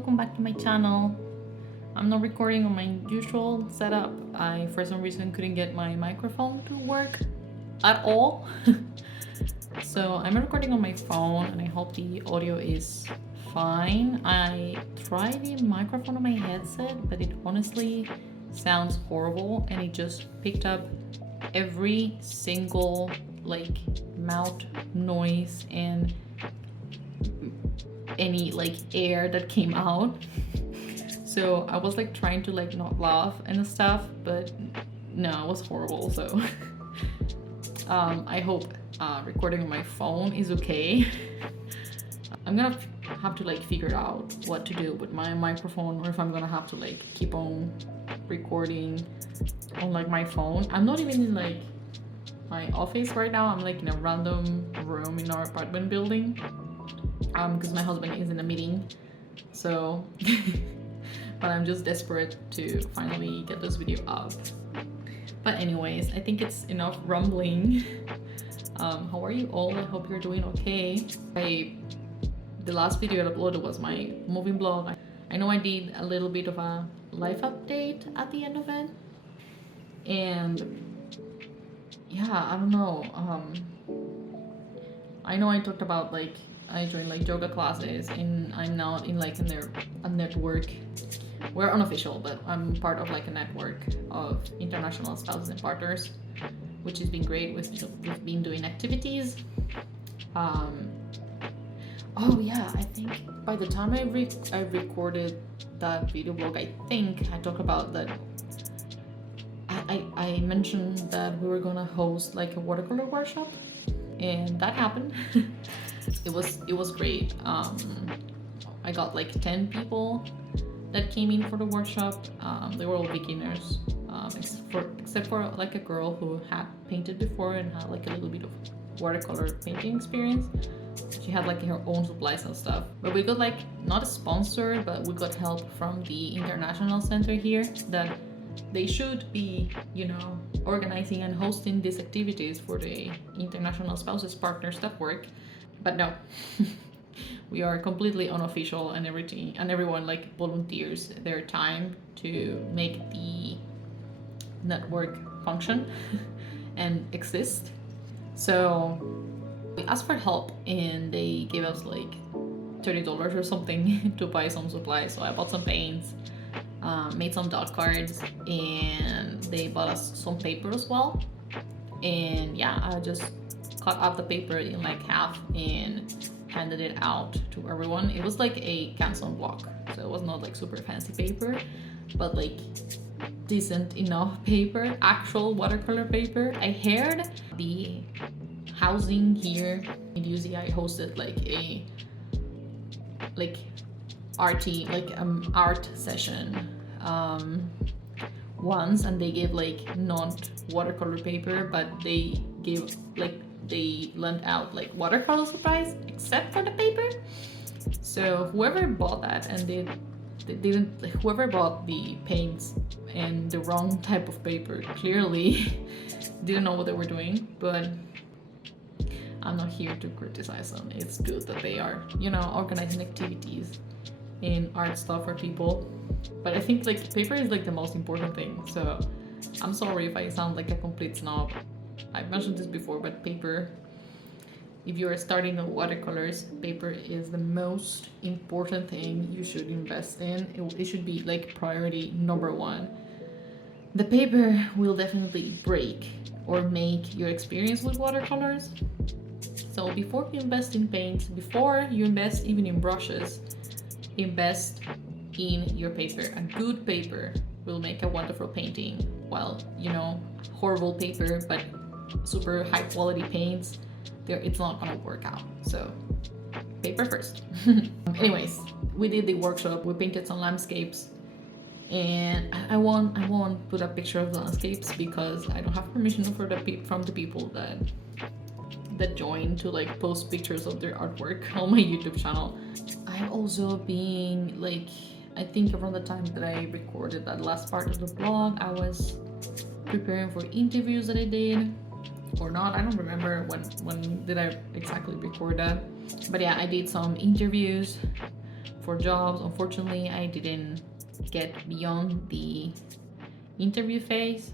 welcome back to my channel. I'm not recording on my usual setup. I for some reason couldn't get my microphone to work at all. So I'm recording on my phone and I hope the audio is fine. I tried the microphone on my headset, but it honestly sounds horrible and it just picked up every single like mouth noise and any like air that came out. So I was like trying to like not laugh and stuff, but no, it was horrible. So I hope recording on my phone is okay. I'm gonna have to like figure out what to do with my microphone, or if I'm gonna have to like keep on recording on like my phone. I'm not even in like my office right now. I'm like in a random room in our apartment building because my husband is in a meeting. So but I'm just desperate to finally get this video up. But anyways, I think it's enough rumbling. How are you all? I hope you're doing okay. The last video I uploaded was my moving blog. I know I did a little bit of a life update at the end of it, and yeah, I don't know. I know I talked about like I joined like yoga classes, and I'm now in like a network. We're unofficial, but I'm part of like a network of international spouses and partners, which has been great. We've been doing activities. Oh yeah, I think by the time I recorded that video blog, I think I talked about that. I mentioned that we were gonna host like a watercolor workshop, and that happened. It was great. I got like 10 people that came in for the workshop. They were all beginners, except for like a girl who had painted before and had like a little bit of watercolor painting experience. She had like her own supplies and stuff. But we got like not a sponsor, but we got help from the international center here that they should be, you know, organizing and hosting these activities for the international spouses partners network. But no. We are completely unofficial, and everything, and everyone like volunteers their time to make the network function and exist. So we asked for help and they gave us like $30 or something to buy some supplies. So I bought some paints, made some dot cards, and they bought us some paper as well. And yeah, I just cut out the paper in like half and handed it out to everyone. It was like a canson block, so it was not like super fancy paper, but like decent enough paper, actual watercolor paper. I heard the housing here in UZ. I hosted like a art session once, and they gave like not watercolor paper, but they gave like they lent out like watercolor supplies except for the paper. So whoever bought that, and whoever bought the paints and the wrong type of paper clearly didn't know what they were doing. But I'm not here to criticize them. It's good that they are, you know, organizing activities and art stuff for people. But I think like paper is like the most important thing. So I'm sorry if I sound like a complete snob. I've mentioned this before, but paper, if you are starting on watercolors, paper is the most important thing you should invest in. It should be like priority number one. The paper will definitely break or make your experience with watercolors. So before you invest in paints, before you invest even in brushes, invest in your paper. A good paper will make a wonderful painting, while, you know, horrible paper but super high quality paints, it's not gonna work out. So paper first. Anyways, we did the workshop. We painted some landscapes, and I won't put a picture of the landscapes because I don't have permission from the people that join to like post pictures of their artwork on my YouTube channel. I've also been like, I think around the time that I recorded that last part of the vlog, I was preparing for interviews that I did, or not. I don't remember when did I exactly record that. But yeah, I did some interviews for jobs. Unfortunately, I didn't get beyond the interview phase.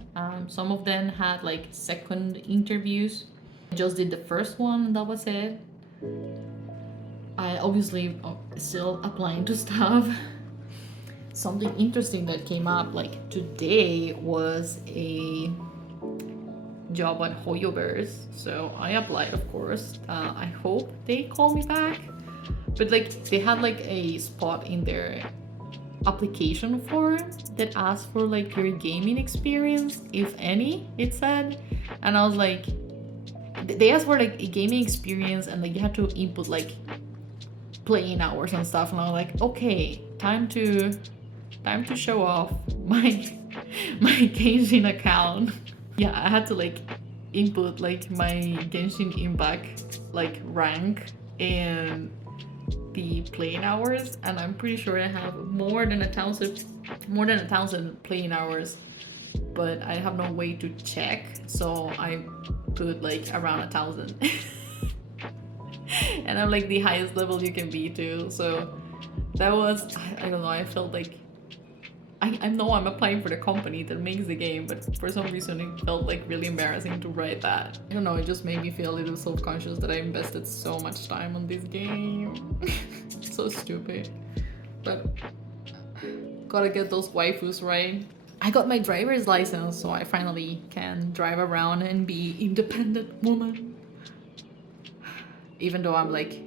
Some of them had like second interviews. I just did the first one and that was it. I obviously still applying to stuff. Something interesting that came up like today was a job at Hoyoverse. So I applied, of course. I hope they call me back. But like they had like a spot in their application form that asked for like your gaming experience, if any, it said. And I was like, they asked for like a gaming experience and like you had to input like playing hours and stuff. And I was like, okay, time to show off my Genshin account. Yeah, I had to like input like my Genshin Impact like rank and the playing hours, and I'm pretty sure I have more than a thousand playing hours, but I have no way to check, so I put like around 1,000. And I'm like the highest level you can be to, so that was, I don't know, I felt like I know I'm applying for the company that makes the game, but for some reason it felt like really embarrassing to write that. I don't know, it just made me feel a little self-conscious that I invested so much time on this game. So stupid. But gotta get those waifus right. I got my driver's license, so I finally can drive around and be independent woman. Even though I'm like,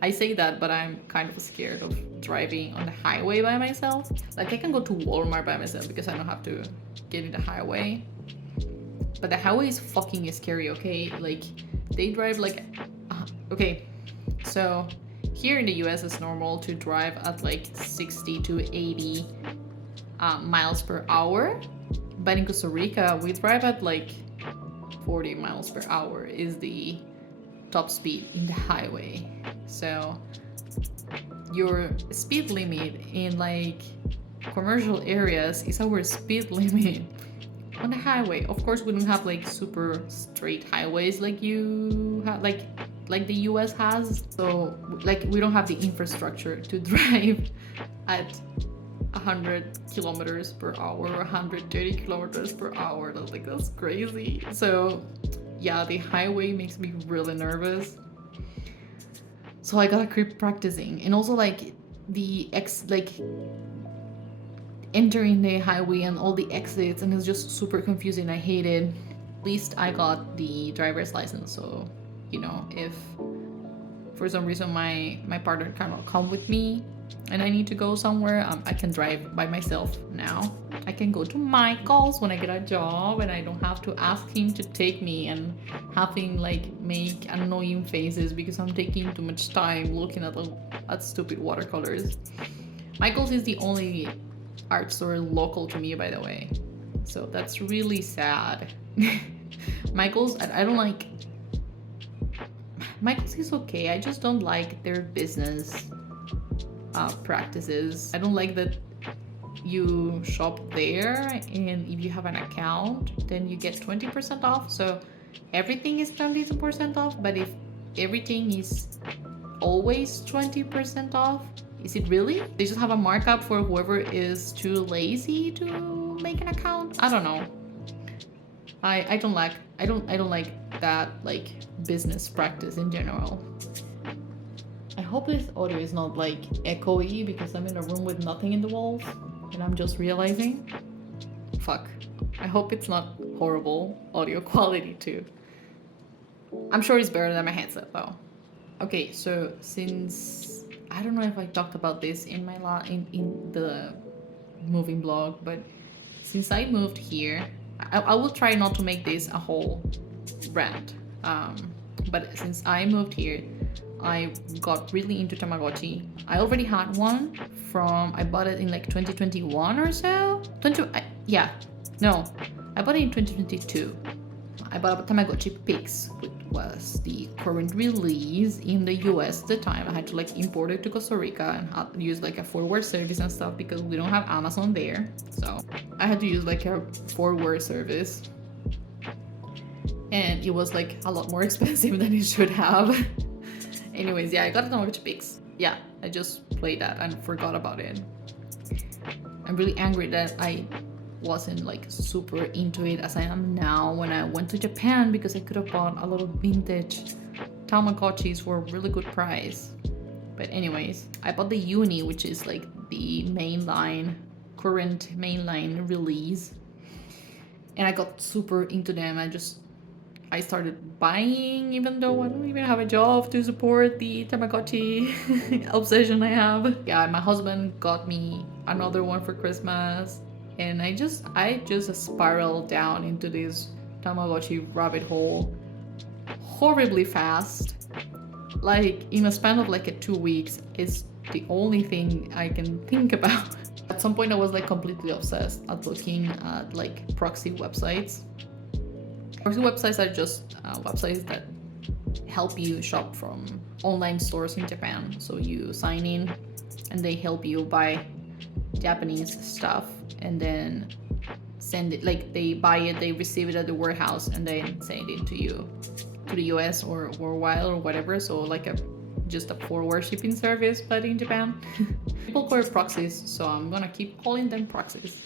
I say that, but I'm kind of scared of driving on the highway by myself. Like I can go to Walmart by myself because I don't have to get in the highway. But the highway is fucking scary, okay? Like they drive like, okay, so here in the US it's normal to drive at like 60 to 80 miles per hour. But in Costa Rica, we drive at like 40 miles per hour is the top speed in the highway. So your speed limit in like commercial areas is our speed limit on the highway. Of course, we don't have like super straight highways like you have, like the US has. So like we don't have the infrastructure to drive at 100 kilometers per hour or 130 kilometers per hour. That's crazy. So yeah, the highway makes me really nervous. So I gotta keep practicing. And also like entering the highway and all the exits, and it's just super confusing. I hate it. At least I got the driver's license, so you know, if for some reason my partner cannot come with me and I need to go somewhere, I can drive by myself now. I can go to Michael's when I get a job and I don't have to ask him to take me and have him like make annoying faces because I'm taking too much time looking at stupid watercolors. Michael's is the only art store local to me, by the way, so that's really sad. Michael's, I don't like. Michael's is okay, I just don't like their business practices. I don't like that you shop there and if you have an account then you get 20% off, so everything is 20% off. But if everything is always 20% off, is it really? They just have a markup for whoever is too lazy to make an account? I don't know. I don't like that like business practice in general. I hope this audio is not like echoey because I'm in a room with nothing in the walls and I'm just realizing. Fuck. I hope it's not horrible audio quality too. I'm sure it's better than my headset though. Okay, so since I don't know if I talked about this in my in the moving blog, but since I moved here, I will try not to make this a whole rant. But since I moved here, I got really into Tamagotchi. I already had one I bought it in like 2021 or so. I bought it in 2022. I bought a Tamagotchi Pix, which was the current release in the US at the time. I had to like import it to Costa Rica and had to use like a forward service and stuff because we don't have Amazon there. So I had to use like a forward service. And it was like a lot more expensive than it should have. Anyways, yeah, I got a Tamagotchi Pix. Yeah, I just played that and forgot about it. I'm really angry that I wasn't like super into it as I am now when I went to Japan, because I could have bought a lot of vintage Tamagotchis for a really good price. But anyways, I bought the Uni, which is like the current mainline release, and I got super into them. I started buying, even though I don't even have a job to support the Tamagotchi obsession I have. Yeah, my husband got me another one for Christmas, and I just spiraled down into this Tamagotchi rabbit hole horribly fast. Like in a span of like 2 weeks is the only thing I can think about. At some point I was like completely obsessed at looking at like proxy websites. Proxy websites are just websites that help you shop from online stores in Japan. So you sign in and they help you buy Japanese stuff and then send it, like they buy it, they receive it at the warehouse and then send it to you to the US or worldwide or whatever. So like just a forward shipping service, but in Japan. People call it proxies, so I'm gonna keep calling them proxies.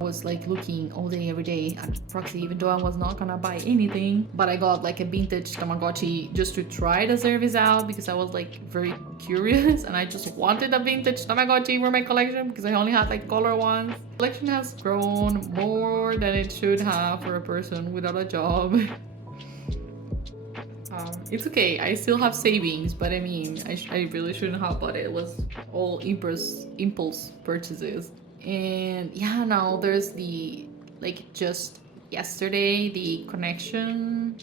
I was like looking all day every day at proxy, even though I was not gonna buy anything, but I got like a vintage Tamagotchi just to try the service out because I was like very curious and I just wanted a vintage Tamagotchi for my collection because I only had like color ones. The collection has grown more than it should have for a person without a job. It's okay, I still have savings, but I mean, I really shouldn't have bought it. It was all impulse purchases. And yeah, now there's the, like just yesterday, the connection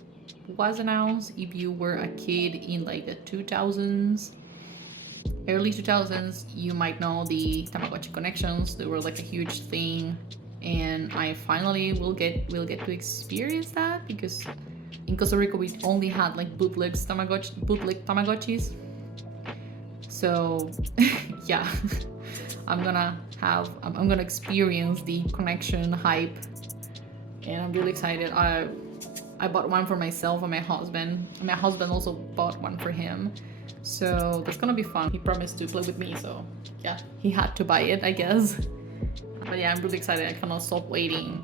was announced. If you were a kid in like the 2000s, early 2000s, you might know the Tamagotchi connections. They were like a huge thing, and I finally will get to experience that because in Costa Rica we only had like bootleg Tamagotchis. So yeah, I'm gonna experience the connection hype, and I'm really excited. I bought one for myself and my husband. My husband also bought one for him. So that's gonna be fun. He promised to play with me, so yeah, he had to buy it, I guess. But yeah, I'm really excited. I cannot stop waiting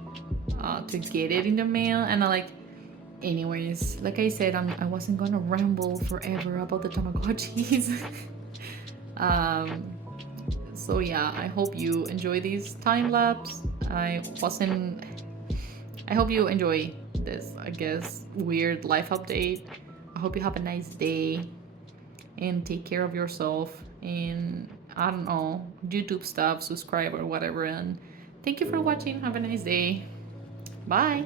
to get it in the mail. And anyways, like I said, I wasn't gonna ramble forever about the Tamagotchis. So yeah, I hope you enjoy these time lapse. I hope you enjoy this, I guess, weird life update. I hope you have a nice day and take care of yourself, and I don't know, YouTube stuff, subscribe or whatever, and thank you for watching. Have a nice day. Bye.